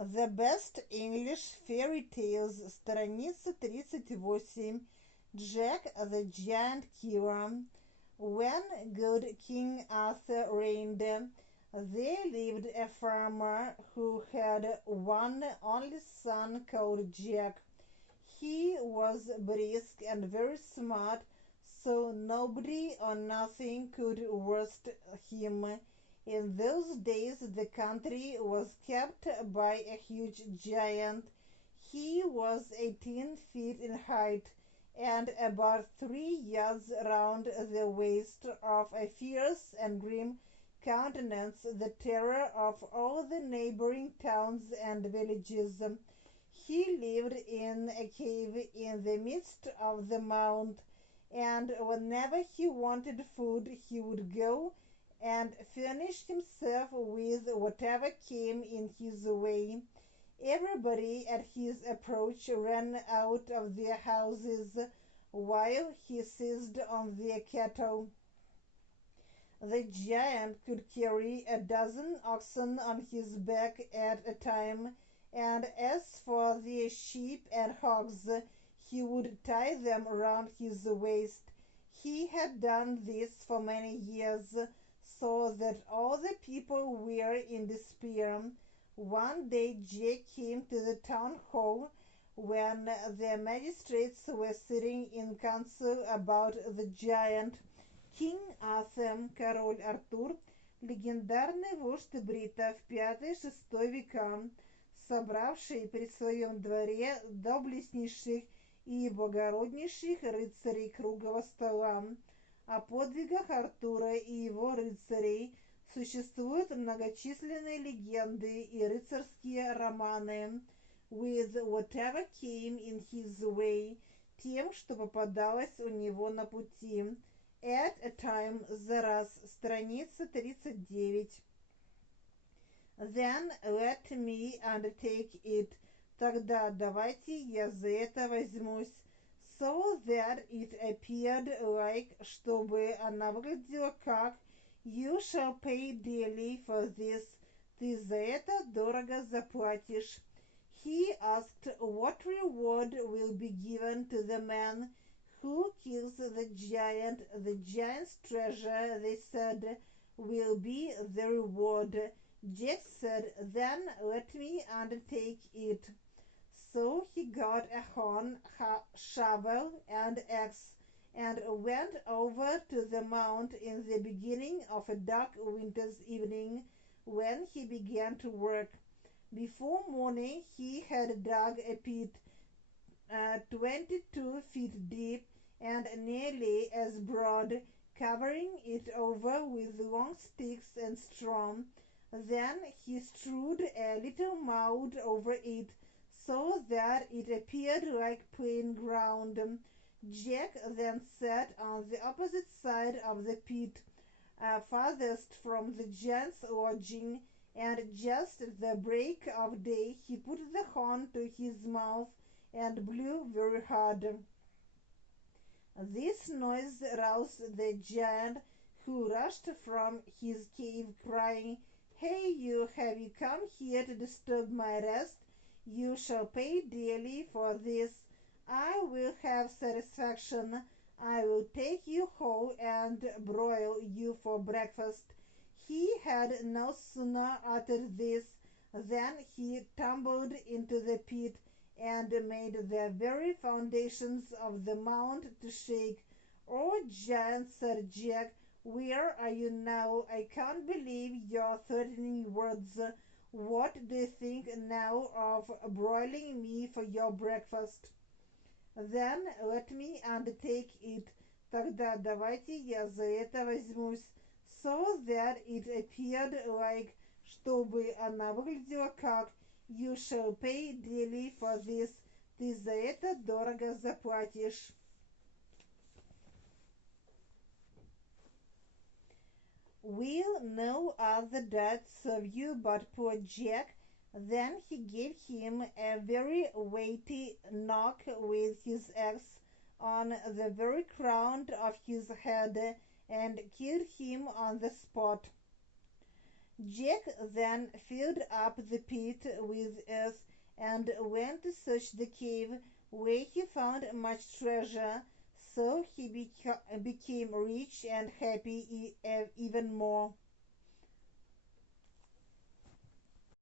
The Best English Fairy Tales, страница 38. Jack the Giant Killer. When good King Arthur reigned, there lived a farmer who had one only son called Jack. He was brisk and very smart, so nobody or nothing could worst him. In those days the country was kept by a huge giant. He was 18 feet in height and about 3 yards round the waist, of a fierce and grim countenance, the terror of all the neighboring towns and villages. He lived in a cave in the midst of the mount, and whenever he wanted food he would go and furnish himself with whatever came in his way. Everybody at his approach ran out of their houses while he seized on their cattle. The giant could carry a dozen oxen on his back at a time, and as for the sheep and hogs, he would tie them round his waist. He had done this for many years, so that all the people were in despair. One day Jack came to the town hall when the magistrates were sitting in council about the giant. King Arthur, король Артур, легендарный вождь бритов V-VI века, собравший при своем дворе доблестнейших и благороднейших рыцарей круглого стола. О подвигах Артура и его рыцарей существуют многочисленные легенды и рыцарские романы. With whatever came in his way, тем, что попадалось у него на пути. At a time, за раз, страница 39. Then let me undertake it. Тогда давайте я за это возьмусь. So that it appeared like, чтобы она выглядела как, you shall pay dearly for this. Ты за это дорого заплатишь. He asked what reward will be given to the man who kills the giant. The giant's treasure, they said, will be the reward. Jack said, then let me undertake it. So he got a horn, shovel, and axe, and went over to the mount in the beginning of a dark winter's evening, when he began to work. Before morning he had dug a pit 22 feet deep and nearly as broad, covering it over with long sticks and straw. Then he strewed a little mound over it, so that it appeared like plain ground. Jack then sat on the opposite side of the pit, farthest from the giant's lodging, and just at the break of day he put the horn to his mouth and blew very hard. This noise roused the giant, who rushed from his cave, crying, "Hey, you, have you come here to disturb my rest? You shall pay dearly for this. I will have satisfaction. I will take you whole and broil you for breakfast." He had no sooner uttered this than he tumbled into the pit and made the very foundations of the mound to shake. "Oh, giant," said Jack, "where are you now? I can't believe your threatening words. What do you think now of broiling me for your breakfast?" Then let me undertake it. Тогда давайте я за это возьмусь. So that it appeared like, чтобы она выглядела как, you shall pay dearly for this. Ты за это дорого заплатишь. Will no other dad serve you but poor Jack? Then he gave him a very weighty knock with his axe on the very crown of his head, and killed him on the spot. Jack then filled up the pit with earth and went to search the cave, where he found much treasure. So he became rich and happy even more.